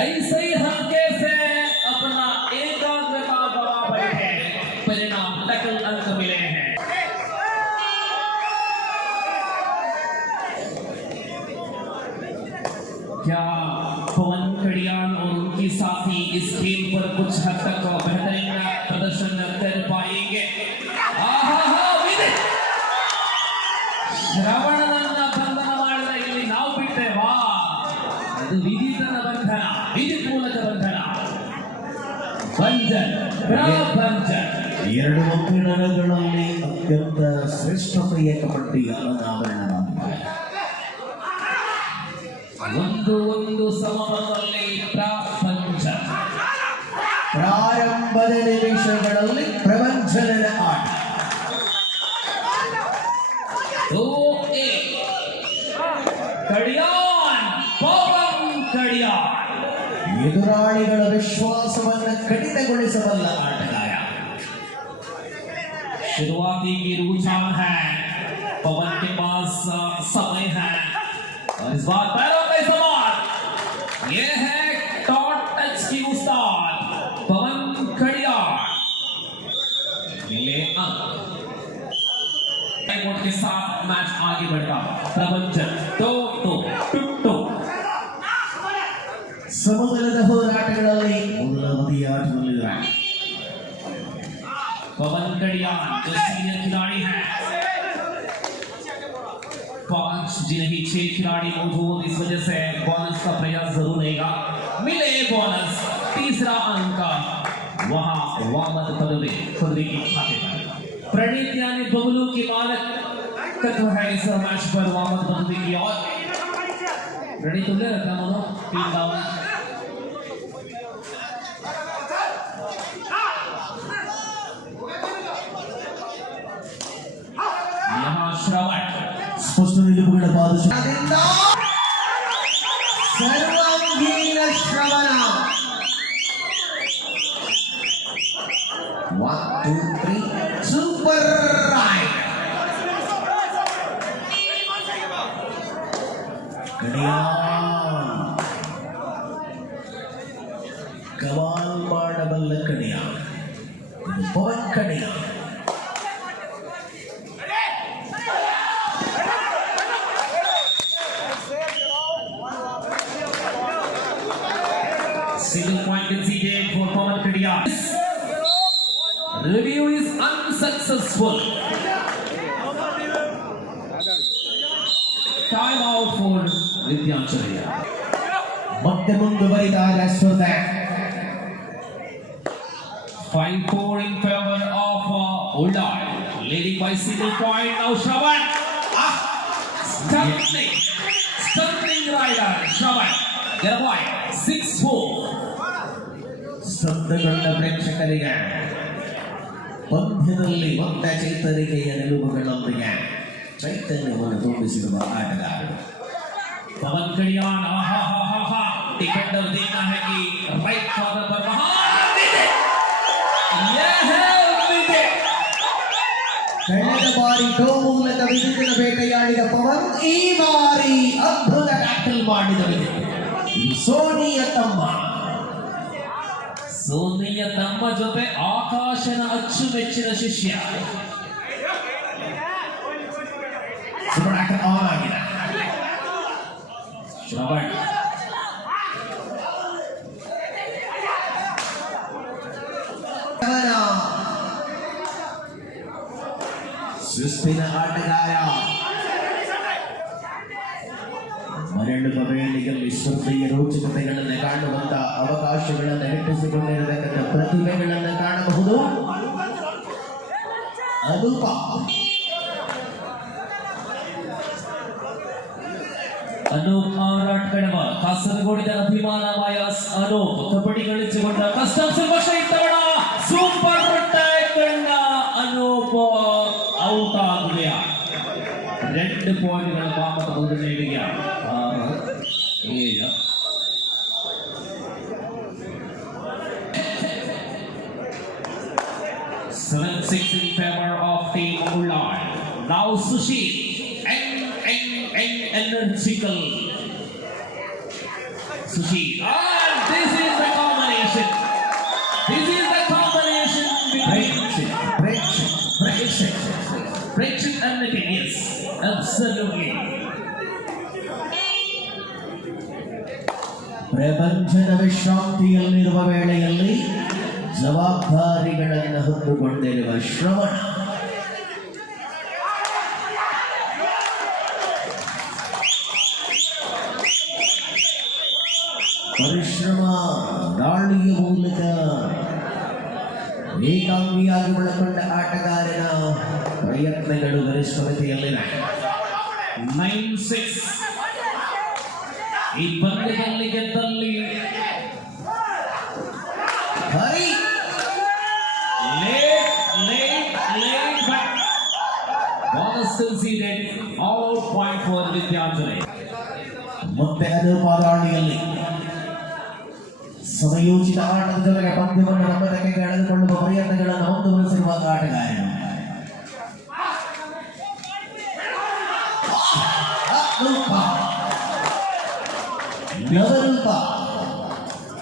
ऐसे ही हल्के से अपना एकाग्रता गवा बैठे, परिणाम टकल अंक मिले हैं। क्या पवन कड़ियान और उनकी साथी इस खेल पर कुछ हद तक बेहतरीन प्रदर्शन कर पाएंगे? ಶ್ರವಣನನ್ನ ಬಂಧನ ಮಾಡಿದ ಇಲ್ಲಿ ನಾವು ಬಿಟ್ಟೇವಾ? ಅದು ವಿಧಿತನ ಬಂಧನ, ವಿಧಿ ಮೂಲಕ ಬಂಧನ. ಬಂಧನ ಪ್ರಪಂಚನ ಎರಡು ಒಪ್ಪಿಣಗಳಲ್ಲಿ ಅತ್ಯಂತ ಶ್ರೇಷ್ಠತೆಯ ಕಬಡ್ಡಿ ಅನಾವರಣವಾಗಿದೆ. ಒಂದು ಸಮಬಲದಲ್ಲಿ ಪ್ರಪಂಚ. ಪ್ರಾರಂಭದ ನಿಮಿಷಗಳಲ್ಲಿ ಪ್ರಪಂಚದ ಆಟ. ಎದುರಾಳಿಗಳ ವಿಶ್ವಾಸವನ್ನು ಕಡಿತಗೊಳಿಸಬಲ್ಲ ಆಟಗಾರ. शुरुआती की रुझान है, पवन के पास समय है और इस बार पैरों का इस्तेमाल, ये है टॉट टच की उस्ताद पवन खड़िया. मिले अंक के साथ मैच आगे बढ़ता. प्रपंचन तो ಸಮಬಲದ ಹೋರಾಟಗಳಲ್ಲಿ ಮೊದಲವದಿ ಆಟದಲ್ಲಿದ್ದಾರೆ. पवन कड़िया जो सीनियर खिलाड़ी हैं, 5 जी नहीं 6 खिलाड़ी मौजूद, इस वजह से बोनस का प्रयास जरूर रहेगा. मिले बोनस, तीसरा अंक वहां वामद पदवी की खाते पर. प्रणीत यानी बबलू की मालक तत्व है इस मैच पर वामद पदवी की. और प्रणीत तुमने रखा मनो 3 डाउन. यहाँ श्रवण ಸ್ಪಷ್ಟ ನಿಲುವುಗಳ ಪಾದದಿಂದ ಸರ್ವಾಂಗೀಣ ಶ್ರವಣ. 1 2 3 ಸೂಪರ್ ರೈಟ್. ಕಮಾಲ್ ಮಾಡಬಲ್ಲ ಕಡಿಯ ಪವನ್ ಕಡಿಯ. Single point conceded for Pawan Kadia. Review is unsuccessful. Time out for Vidyancharya. ಮತ್ತೆ ಮುಂದುವರಿದ ಸ್ಪರ್ಧೆ. 5-4 in favor of Ullad, leading by single point. Now Shravan, stunning rider Shravan. Thereby 6-4. ಸ್ತಬ್ಧಗೊಂಡ ಪ್ರೇಕ್ಷಕರಿಗೆ ಪಂದ್ಯದಲ್ಲಿ ಒಂದ ಚೈತನ್ಯತೆಯ ನಿಲುವುಗಳೊಂದಿಗೆ ಚೈತನ್ಯವನ್ನು ತುಂಬಿಸಿರುವ ಆಟಗಾರರು. पवन कड़ियान टिकटर देना है कि राइट कॉर्नर पर ಕಳೆದ ಬಾರಿ ಟೋ ಮೂಲಕ ವಿದ್ಯುತ್ತಿನ ಬೇಟೆಯಾಡಿದ ಪವನ್ ಈ ಬಾರಿ ಅದ್ಭುತ ಟ್ಯಾಕಲ್ ಮಾಡಿದ ಸೋನಿಯ ತಮ್ಮ ಜೊತೆ ಆಕಾಶನ ಅಚ್ಚುಮೆಚ್ಚಿನ ಶಿಷ್ಯ. ಆನ್ ಆಗಿದೆ. ಶ್ರವಣ್ ಶಿಸ್ತಿನ ಆಟಗಾರ. ಮರಳು ಬಗೆಯಲ್ಲಿ ಸ್ಪರ್ಧೆಯ ರೋಚಕತೆಗಳನ್ನು ಕಾಣುವಂತ ಅವಕಾಶಗಳನ್ನು ಹೆಚ್ಚಿಸಿಕೊಂಡಿರತಕ್ಕಂಥ ಪ್ರತಿಭೆಗಳನ್ನು ಕಾಣಬಹುದು. ಅನೂಪ ಆರಾಟ್ ಕಡವ ಕಾಸರಗೋಡಿನ ಅಭಿಮಾನಮಯ ಅನೂಪ್ ಕಬಡ್ಡಿ ಗಳಿಸಿಕೊಂಡ ಕಸ್ಟಮ್ಸ್ ವರ್ಷ ಇತ್ತವಣ ಸೂಪರ್ ಟ್ಯಾಕಲ್ ಅನೂಪ್ ಔಟ್ ಆಗಿದೆ. 2 ಪಾಯಿಂಟ್ಗಳ ವಾಮದ ಮೊದಲನೆಯ 7-6 in favor of team Ullad. Now Sushi and energical Sushi this is the combination. This is the combination between friction and knitting. Yes, absolutely. ಪ್ರಪಂಚದ ವಿಶ್ರಾಂತಿಯಲ್ಲಿರುವ ವೇಳೆಯಲ್ಲಿ ಜವಾಬ್ದಾರಿಗಳನ್ನು ಹೊತ್ತುಕೊಂಡಿರುವ ಶ್ರವಣ ಪರಿಶ್ರಮ ದಾಳಿಯ ಮೂಲಕ ಏಕಾಂಗಿಯಾಗಿ ಒಳಗೊಂಡ ಆಟಗಾರನ ಪ್ರಯತ್ನಗಳು ಗರಿಷ್ಠತೆಯಲ್ಲಿವೆ. 9-6 ಈ ಪಂದ್ಯದಲ್ಲಿ ಗೆದ್ದಲ್ಲಿ ಹರಿ late but bonus conceded. All out point for Vidyanjali. ಮತ್ತೆ ಅದು ಪಾದಾಳಿಯಲ್ಲಿ ಸಮಯೋಚಿತ ಆಟದ ಜೊತೆಗೆ ಪಂದ್ಯವನ್ನು ನಮ್ಮದಕ್ಕೆ ಎಳೆದುಕೊಳ್ಳುವ ಪ್ರಯತ್ನಗಳನ್ನು ಮುಂದುವರಿಸಿರುವ ಆಟಗಾರನು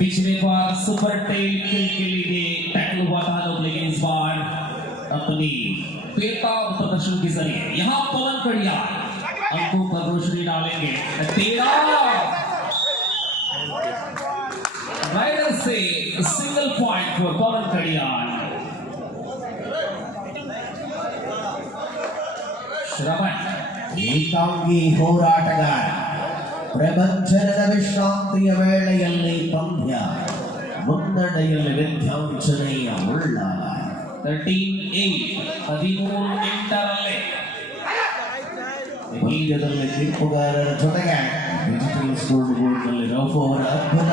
पिछले बार सुपर टेल किल के लिए टैकल हुआ था लेकिन इस बार अपनी बेताब प्रदर्शन के जरिए यहाँ पवन कड़िया अंकों पर रोशनी डालेंगे. 13 राइडर से सिंगल पॉइंट फॉर पवन कड़िया. श्रवण ಏಕಾಂಗಿ ಹೋರಾಟಗಾರ ಪ್ರಪಂಚದ ವಿಶ್ರಾಂತಿಯ ವೇಳೆಯಲ್ಲಿ ಪಂದ್ಯ ಮುನ್ನಡೆಯಲ್ಲಿ ವಿದ್ಯಾಂಚನೆಯ ಉಳ್ಳ 13-8 ಪಂದ್ಯದಲ್ಲಿ ತೀರ್ಪುಗಾರರ ಜೊತೆಗೆ ಡಿಜಿಟಲ್ ಸ್ಕೋರ್ ಬೋರ್ಡ್ನಲ್ಲಿ ರಫ್ ಅವರ ಅದ್ಭುತ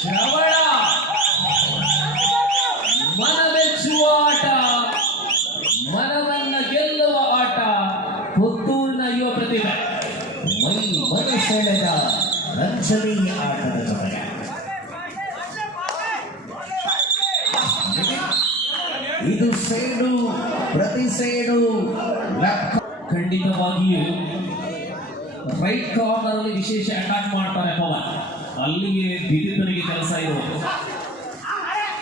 ಶ್ರವಣ ಮನಮೆಚ್ಚುವ ಆಟ, ಮನವನ್ನ ಗೆಲ್ಲುವ ಆಟ, ಪುತ್ತೂರಿನ ಯುವ ಪ್ರತಿಭೆ ಮನಸೆಳೆದ ರಂಜನೀಯ ಆಟದ ಜೊತೆಗೆ ಇದು ಸೇಡು ಪ್ರತಿ ಸೇಡು ಖಂಡಿತವಾಗಿಯೂ ರೈಟ್ ಕಾರ್ನರ್ ಅಲ್ಲಿ ವಿಶೇಷ ಅಟ್ಯಾಕ್ ಮಾಡ್ತಾರೆ ಪವನ್. ಅಲ್ಲಿಗೆ ವಿದ್ಯುತ್ತರಿಗೆ ಕೆಲಸ ಇರೋದು.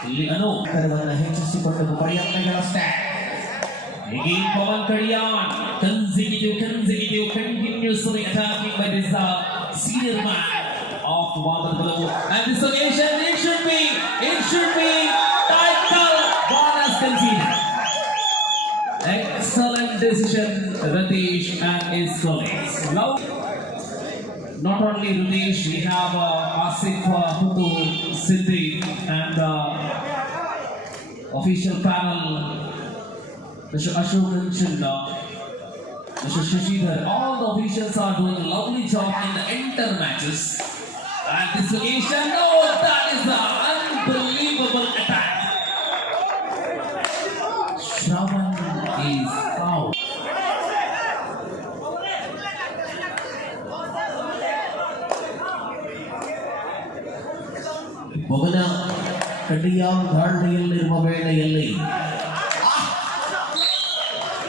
ಇಲ್ಲಿ ಅಂತರವನ್ನು ಹೆಚ್ಚಿಸಿಕೊಳ್ಳುವ ಪ್ರಯತ್ನಗಳಷ್ಟೇ. Again Pawan Kadiyan continuously attacking by this senior man of Wadapur. And this occasion it should be title bonus conceded. Excellent decision, Ritesh and his colleagues. Now, not only Ritesh, we have Asif Puttur, Siddhi, and official panel, Mr. Ashok Chinda, Mr. Shashidhar. All the officials are doing a lovely job in the inter matches. And this occasion, that is an unbelievable attack. Shravan is out. ಮೊದಲ ಕಡಿಯಾಂ ಧಾರಣೆಯಲ್ಲಿರುವ ವೇಳೆಯಲ್ಲಿ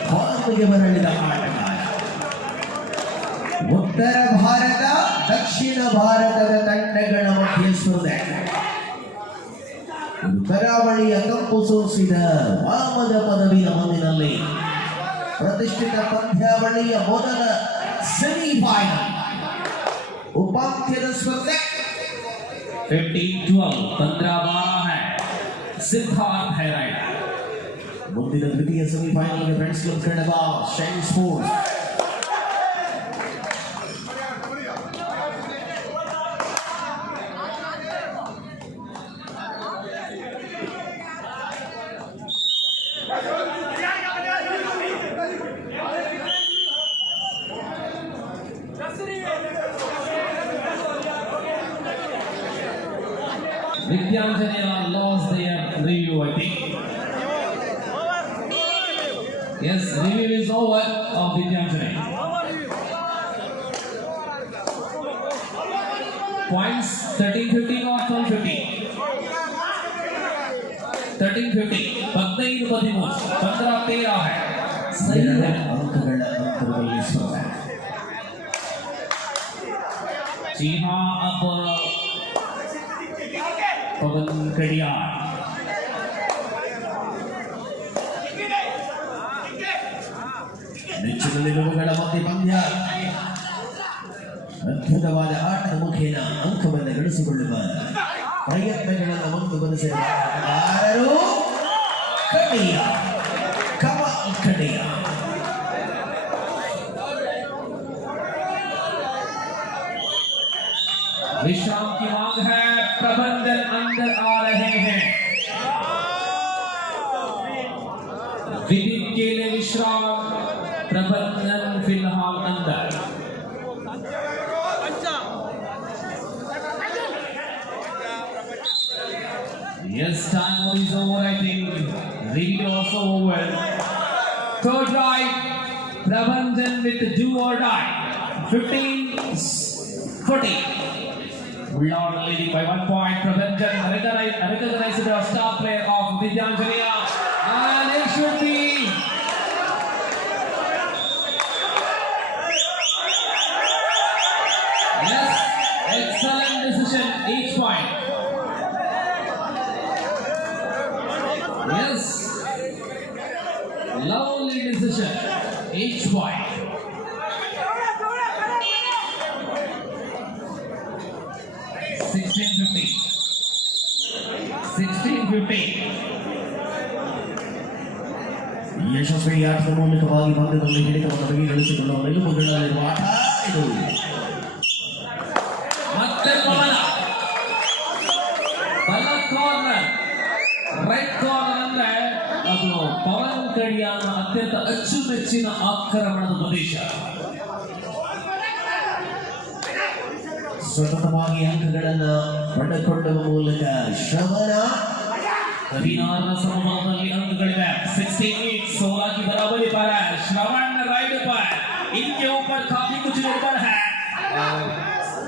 ಭಾರತಕ್ಕೆ ಬರಲಿದ ಆಟಗಾರ ಉತ್ತರ ಭಾರತ ದಕ್ಷಿಣ ಭಾರತದ ತಂಡಗಳ ಮಧ್ಯೆ ಸ್ಪರ್ಧೆ. ಕರಾವಳಿಯ ಕಪ್ಪು ಸೋಸಿದ ವಾಮದ ಪದವಿಯ ಮುಂದಿನಲ್ಲಿ ಪ್ರತಿಷ್ಠಿತ ಪಂದ್ಯಾವಳಿಯ ಮೊದಲ ಸೆಮಿಫೈನಲ್ ಉಪಾಂತ್ಯದ ಸ್ಪರ್ಧೆ. 15-12 15-12 है. सिद्धार्थ है राइट. ಮುಂದಿನ ದ್ವಿತೀಯ ಸೆಮಿಫೈನಲ್ಗೆ friends club Kannada shine sports Vidyanjali lost their review, I think. Yes, review is over of Vidyanjali. Points 13-15 or 12-15? 13-15. 15-13. 15-13 है. सही है. ಅಂಕಗಳ ಅಂತರದಲ್ಲಿ ಸ್ಪರ್ಧೆ. जी हाँ, अब पवन कड़िया ನೆಚ್ಚಿನ ನಿಲುವುಗಳ ಮಧ್ಯೆ ಪಂದ್ಯ ಅದ್ಭುತವಾದ ಆಟದ ಮುಖೇನ ಅಂಕವನ್ನು ಗಳಿಸಿಕೊಳ್ಳುವ ಪ್ರಯತ್ನಗಳನ್ನು ಮುಂದುವರಿಸಿದ ಆಟಗಾರರು ಕಡಿಯ ಕಮಲ್ ಕಡಿಯ विश्राम की मांग है, प्रबंधन अंदर आ रहे हैं। विदित के लिए विश्राम, प्रबंधन फिलहाल अंदर। Yes, time is over. I think read also over. Third right, Prabandhan with do or die. 15-40. Lord leading by 1 point. Prabandhan recognized the star player of Vidyanjaliya, and it should be yes, excellent decision. Each point. Yes, lovely decision. Each point. 16-50. ಯಶಸ್ವಿ ಆಟದ ಮೂಲಕವಾಗಿ ಪಂದ್ಯದಲ್ಲಿ ಹಿಡಿತವನ್ನು ಬಗೆಹರಿಸಿಕೊಳ್ಳುವ ನಿಲುವುಗಳಲ್ಲಿರುವ ಆಟ ಇದು. ಮತ್ತೆ ಪವನ ಬಲ ಕಾರ್ನರ್, ರೈಟ್ ಕಾರ್ನರ್ ಅಂದ್ರೆ ಅದು ಪವನ್ ಕಡಿಯಾನ ಅತ್ಯಂತ ಅಚ್ಚುಮೆಚ್ಚಿನ ಆಕ್ರಮಣದ ಪ್ರದೇಶ. ಸತತವಾಗಿ ಅಂಕಗಳನ್ನು ಪಡೆದುಕೊಳ್ಳುವ ಮೂಲಕ ಶ್ರವಣ 16 ಸಮಬಲದಲ್ಲಿ अंकಗಳಿವೆ. 16-8 16 की बराबरी पर है. श्रवण राइट पर, इनके ऊपर काफी कुछ निर्भर है.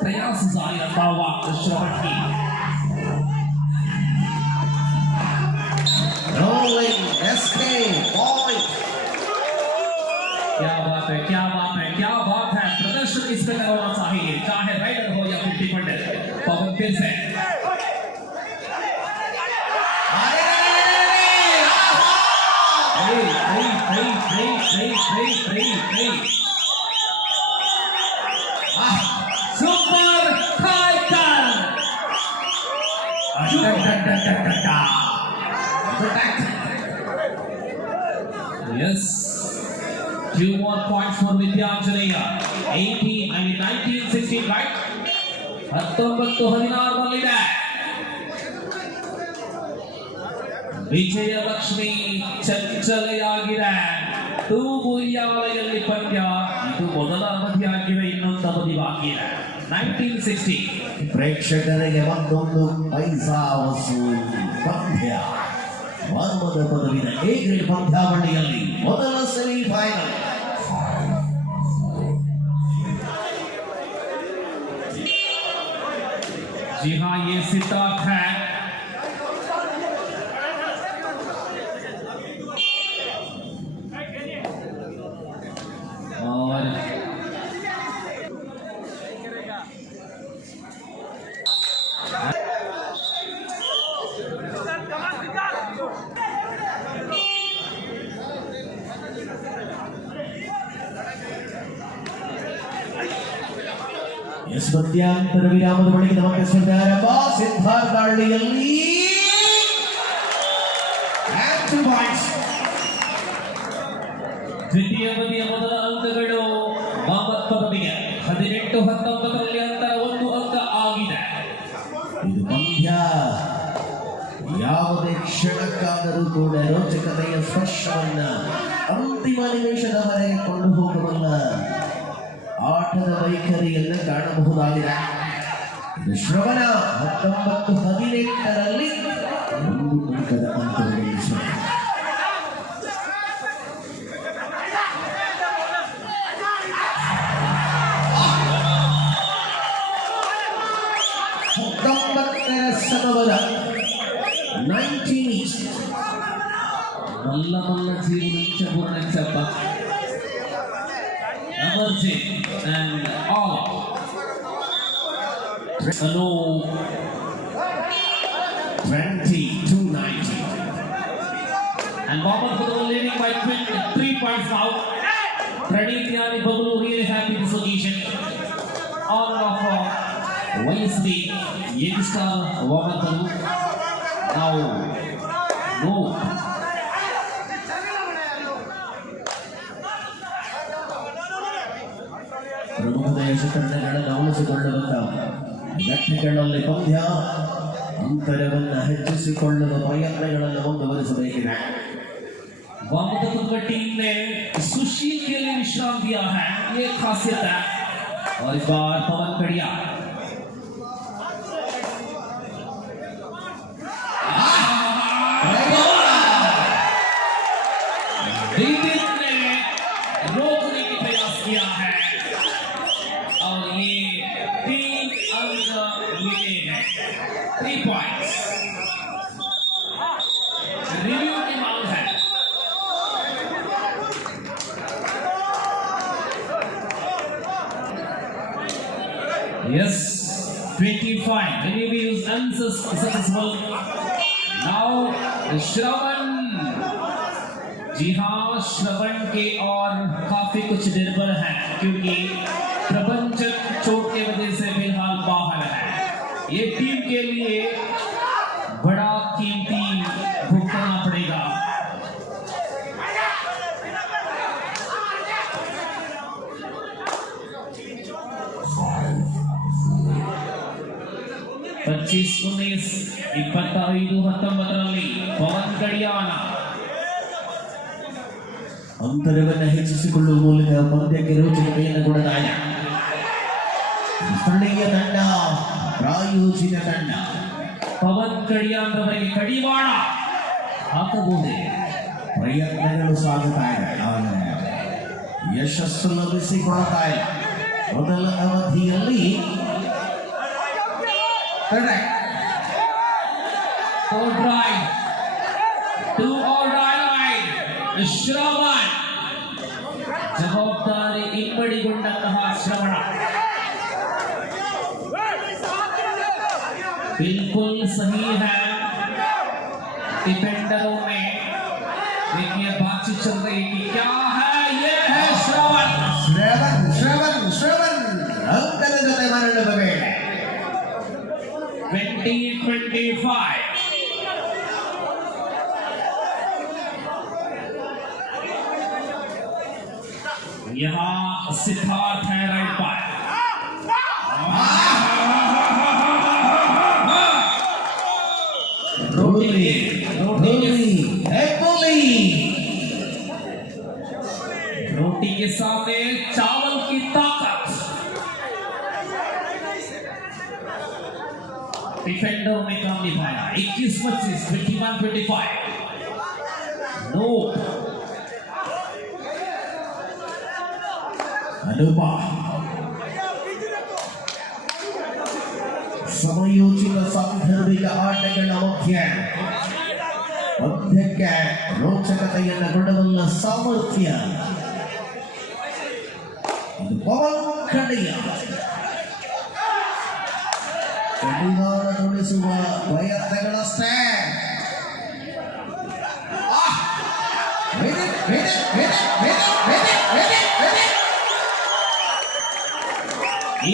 प्रयास जारी रखता हुआ श्रवण की rolling SK point. क्या बात है, क्या बात है, क्या बात है. प्रदर्शन इस प्रकार होना चाहिए, चाहे राइडर हो या फिर डिफेंडर. पवन फिर से super fighter. Yes, 2 more points for Vidyanjaliya. 19-16, right? 19-16 ಬಲ್ಲಿದೆ. ವಿಜಯಲಕ್ಷ್ಮಿ ಚಂಚಲೆಯಾಗಿದೆ. ತೂಗುಯ್ಯಾಲೆಯಲ್ಲಿ ಪಂದ್ಯ. ಇದು ಮೊದಲ ಅವಧಿಯಾಗಿವೆ, ಇನ್ನೊಂದು ಅವಧಿ ಬಾಕಿ ಇದೆ. 19-16. ಪ್ರೇಕ್ಷಕರಿಗೆ ಒಂದೊಂದು ಪೈಸಾ ವಸೂಲು ಪಂದ್ಯ. ಮರ್ಮದ ಪದವಿನ ಎ ಗ್ರೇಡ್ ಪಂದ್ಯಾವಳಿಯಲ್ಲಿ ಮೊದಲ ಸೆಮಿಫೈನಲ್. जी हाँ, ये सिद्धार्थ है. और ಎಸ್ ಮಧ್ಯಾಂತರ ವಿರಾಮದ ಬಳಿಕ ಮತ್ತೆ ಸ್ಪರ್ಧೆ ಆರಂಭ. ಸಿದ್ಧಾರ್ಥ ಹಳ್ಳಿಯಲ್ಲಿ 2 ಪಾಯಿಂಟ್ಸ್. ದ್ವಿತೀಯ ಅವಧಿಯ ಮೊದಲ ಅಂಕಗಳು ಮೊಹಮ್ಮದ್ ಪದವಿಗೆ. 18-19 ಅಂತರ 1 ಅಂಕ ಆಗಿದೆ. ಇದು ಪಂದ್ಯ ಯಾವುದೇ ಕ್ಷಣಕ್ಕಾದರೂ ಕೂಡ ರೋಚಕತೆಯ ಸ್ಪರ್ಶವನ್ನ ಅಂತಿಮ ನಿಮಿಷದವರೆಗೆ ಕೊಂಡು ಹೋಗಬಲ್ಲ ಆಟದ ವೈಖರಿಯನ್ನು ಕಾಣಬಹುದಾಗಿದೆ. ಇದು ಶ್ರವಣ 19-18ರಲ್ಲಿ 1 ಅಂಕದ ಅಂತರದಲ್ಲಿ ಶ್ರವಣ. ಸಮಬಲ 19 ಮಲ್ಲ ಮಲ್ಲ ಜೀವನ ಪೂರ್ಣಚ್ಚಪ್ಪ Amarjit and all. Hello. 20-19. And Mohammad Kudus leading by 3 points now. Pradeep Yani Bablu really happy this occasion. Honor of Wednesday, youngster Mohammad Kudus. Now, no. ಪ್ರಮುಖ ದೇಶ ತಂಡಗಳನ್ನು ಗಮನಿಸಿಕೊಳ್ಳುವಂತ ಘಟನೆಗಳಲ್ಲಿ ಪಂದ್ಯ ಅಂತರವನ್ನು ಹೆಚ್ಚಿಸಿಕೊಳ್ಳುವ ಪ್ರಯತ್ನಗಳನ್ನು ಮುಂದುವರಿಸಬೇಕಿದೆ. वामदत्त टीम ने सुशील के लिए विश्राम दिया है, ये खासियत है. और इस बार पवन कड़िया ने रोकने की प्रयास किया है और ये 3 अंक मिले हैं. 3 पॉइंट्स. रिव्यू की मांग है. Yes, 25. The review is unsuccessful. Now श्रवण. जी हाँ, श्रवण के और काफी कुछ निर्भर हैं क्योंकि प्रबंधक चोट के वजह से फिलहाल बाहर है. ये टीम के लिए बड़ा कीमती भुगतना पड़ेगा. पच्चीस 19 25-19 ಪವನ್ ಕಡಿಯಾನ ಅಂತರವನ್ನು ಹೆಚ್ಚಿಸಿಕೊಳ್ಳುವ ಮೂಲಕ ಪಂದ್ಯಕ್ಕೆ ರೋಚಕತೆಯನ್ನು ಕೊಡಲಾಯ. ಸ್ಥಳೀಯ ತಂಡ, ಪ್ರಾಯೋಜಿತ ತಂಡ. ಪವನ್ ಕಡಿಯಾನ್ ಅವರಿಗೆ ಕಡಿವಾಣ ಹಾಕಬಹುದೇ? ಪ್ರಯತ್ನಗಳು ಸಾಗುತ್ತಾ ಇದೆ, ಆದರೆ ಯಶಸ್ಸು ಲಭಿಸಿಕೊಳ್ತಾ ಇಲ್ಲ. ಮೊದಲ ಅವಧಿಯಲ್ಲಿ ಶ್ರವಣ ಜವಾಬ್ದಾರಿ ಇಮ್ಮಡಿಗೊಂಡಂತಹ ಶ್ರವಣ बिल्कुल सही है. डिफेंडरों में देखिए बातचीत चल रही है कि क्या है. ये है श्रवण. ಅಂಕದ ಜೊತೆ ಮರಳಬೇಡ. 20-25. यहाँ सिद्धार्थ है राइट पर. रोटी के सामने चावल की ताकत. डिफेंडर ने काम निभाया. 21-25, 21-25. नो ಅನುಪಾ ಸಮಯೋಚಿತ ಸಾಂದರ್ಭಿಕ ಆಟಗಳ ಮುಖ್ಯ ಪಂದ್ಯಕ್ಕೆ ರೋಚಕತೆಯನ್ನು ಕೊಡಬಲ್ಲ ಸಾಮರ್ಥ್ಯ ಇದು ಪವನ್ ಕಡಿಯ. ಕಡಿವಾಣಗೊಳಿಸುವ ಪ್ರಯತ್ನಗಳಷ್ಟೇ.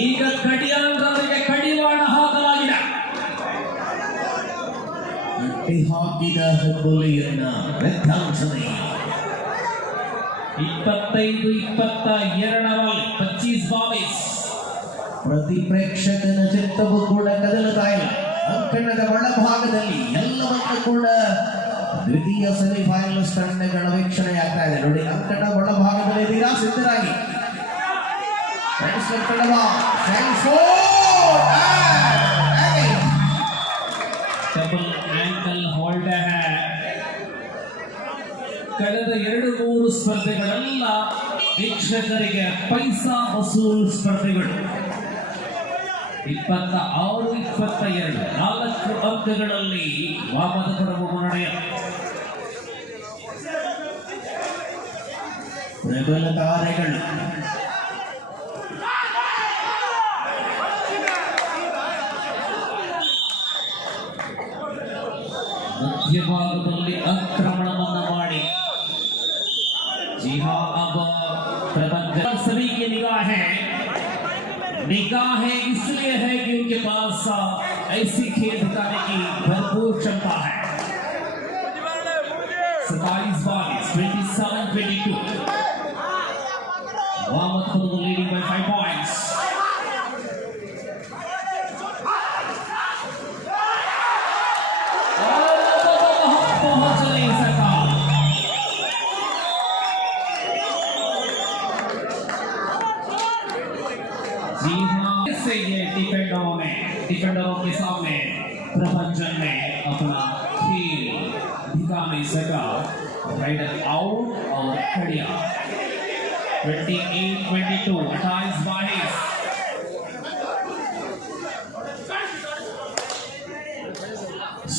ಈಗ ಕಡಿಯಾನ್ರವರಿಗೆ ಕಡಿವಾಣ ಹಾಕಲಾಗಿದೆ. ಕಟ್ಟಿ ಹಾಕಿದ ಹೆಬ್ಬುಲಿಯನ್ನ ವೃದ್ಧಾಂಶನೇ 25-22 25-22. ಪ್ರತಿ ಪ್ರೇಕ್ಷಕನ ಚಿತ್ತವು ಕೂಡ ಕದಲುತ್ತಾ ಇಲ್ಲ. ಅಂಕಣದ ಒಳಭಾಗದಲ್ಲಿ ಎಲ್ಲವನ್ನು ಕೂಡ ದ್ವಿತೀಯ ಸೆಮಿಫೈನಲ್ಸ್ ತಂಡಗಳ ವೀಕ್ಷಣೆ ಆಗ್ತಾ ಇದೆ. ನೋಡಿ, ಅಂಕಣ ಒಳಭಾಗದಲ್ಲಿ ಇದ್ದೀರಾ, ಸಿದ್ಧರಾಗಿ. ಡಬಲ್ ಆಂಕಲ್ ಹೋಲ್ಡ್ है. ಕಳೆದ 2-3 ಸ್ಪರ್ಧೆಗಳೆಲ್ಲ ವೀಕ್ಷಕರಿಗೆ ಪೈಸಾ ವಸೂಲ್ ಸ್ಪರ್ಧೆಗಳು. 26-22 4 ಅಂಕಗಳಲ್ಲಿ ವಾಮದ ಪಡವು ಮುನ್ನಡೆಯ. ಪ್ರಬಲ ತಾರೆಗಳು ಮಧ್ಯಭಾಗದಲ್ಲಿ ಆಕ್ರಮಣವನ್ನು ಮಾಡಿ जी हाँ अब प्रबंधक सभी की निगाहें इसलिए है कि उनके पास ऐसी खेल दिखाने की भरपूर क्षमता है 27-22 मोहम्मद खुद लीडिंग by 5 points पहुंच नहीं सका जी हाँ इससे ये डिफेंडरों के सामने प्रबंधन में अपना खेल दिखा नहीं सका राइडर आउट और खड़िया 28-22 28-22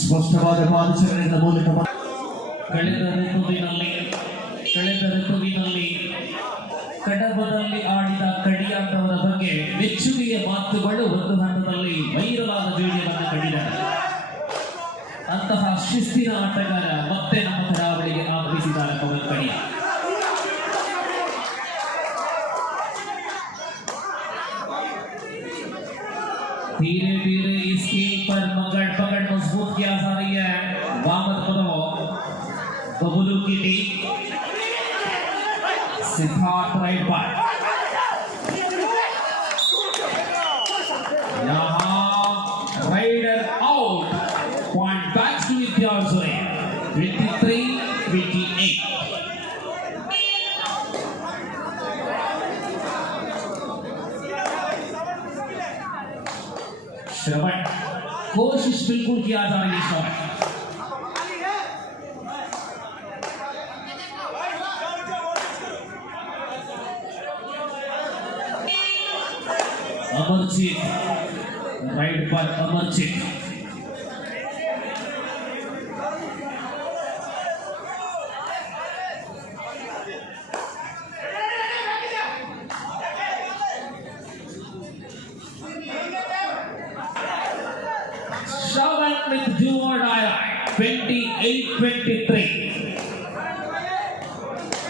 ಸ್ಪಷ್ಟವಾದ ಪಾದಚರಣೆಯ ಮೂಲಕ ಕಳೆದ ಋತುವಿನಲ್ಲಿ ಕಡಬದಲ್ಲಿ ಆಡಿದ ಕಡಿಯಾಟವರ ಬಗ್ಗೆ ಮೆಚ್ಚುಗೆಯ ಮಾತುಗಳು ಒಂದು ಹಂತದಲ್ಲಿ ವೈರಲಾದ ವಿಡಿಯೋವನ್ನು ಕಂಡಿದ್ದಾರೆ. ಅಂತಹ ಶಿಸ್ತಿನ ಆಟಗಾರ ಮತ್ತೆ ನಮ್ಮ ಕರಾವಳಿಗೆ ಆಗಮಿಸಿದ್ದಾರೆ ಪವನ್ ಕಡಿಯ. धीरे धीरे इस खेल पर पकड़ मजबूत किया जा रही है वामद पदों बबुलू की टीम सिद्धार्थ राइट पर यहाँ rider out point back to विद्यार्थी 23-28 श्रवण कोशिश बिल्कुल किया जा रही है श्रवण अमरजीत राइट पर Amarjeet Shravan with do or die 28-23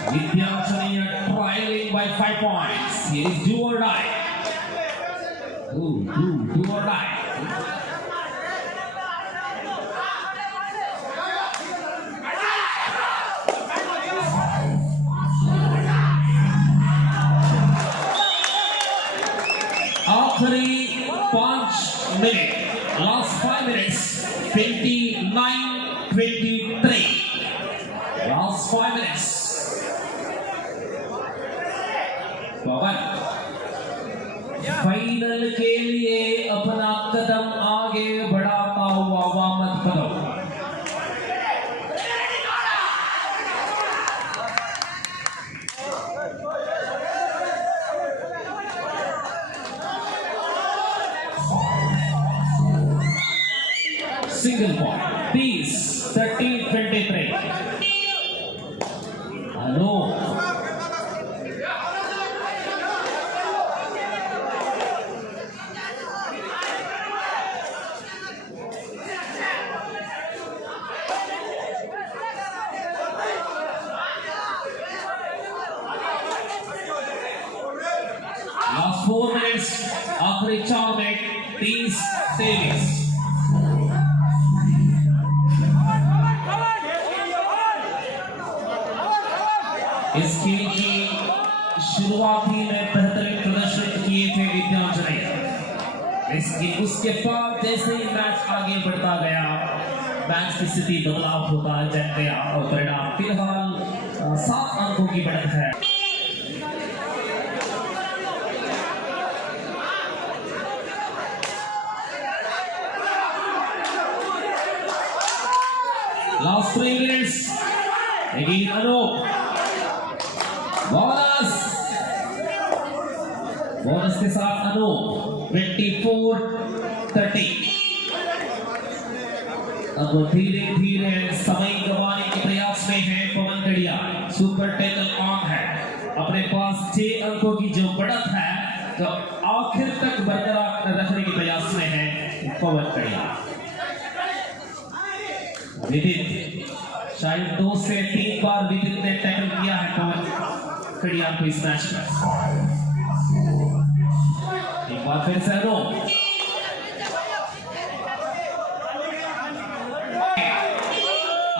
Vidyanshani trailing by 5 points. Here is do or die. Do or die. आखिरी 5 मिनट last 5 minutes 29-23 last 5 minutes पवन फाइनल के लिए अपना कदम आगे बढ़ाता हुआ वामद पदों single point. Peace 30-23. Hello. Last 4 minutes. आखिरी 4 मिनट 30-23. इस खेल की शुरुआत ही में बेहतरीन प्रदर्शन किए थे विद्यांचल उसके बाद जैसे ही मैच आगे बढ़ता गया मैच की स्थिति बदलाव होता गया और परिणाम फिलहाल 7 अंकों की बढ़त है लास्ट 3 मिनट्स again Anup बोनस के साथ अनूप 24-30 अब धीरे धीरे समय गंवाने के प्रयास में है पवन कड़िया सुपर टैकल ऑन है अपने पास 6 अंकों की जो बढ़त है तो आखिर तक बरकरार रखने के प्रयास में है पवन कड़िया विदित शायद 2 से 3 बार विपिन ने टैकल किया है पवन कड़ियाल को इस मैच में। एक बार फिर से रो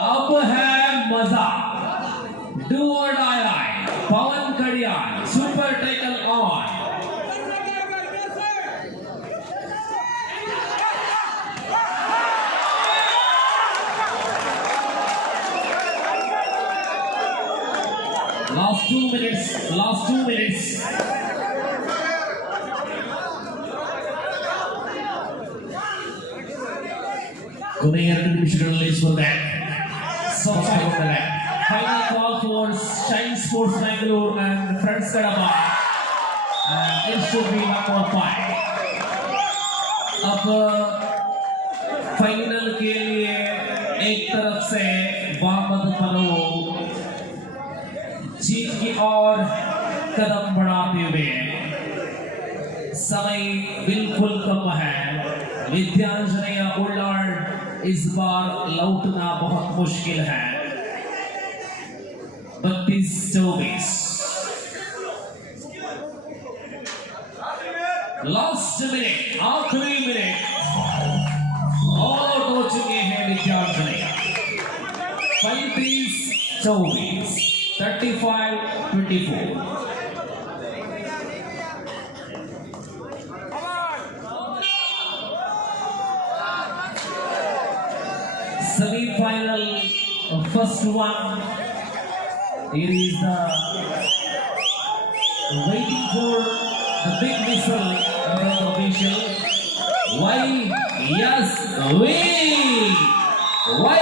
अब है मजा। Do or die Pawan Kadian super tackle on. Last 2 minutes. ಕೊನೆಯ 2 ನಿಮಿಷಗಳಲ್ಲಿ ಸ್ಪರ್ಧೆ Final call for Shine Sports Bangalore and Friends Kadapa. And it should be 1 more point. अब फाइनल के लिए एक तरफ से वामद पलो जीत की ओर कदम बढ़ाते हुए समय बिल्कुल कम है। विद्यांजनेय उल्लाड़ इस बार लौटना बहुत मुश्किल है। 32-24 लास्ट मिनट आखिरी मिनट ऑल आउट हो चुके हैं विद्यांजनेय। 35-24 35-24 Semifinal first one. It is waiting for the big whistle from the official. Why? Yes, we. Why?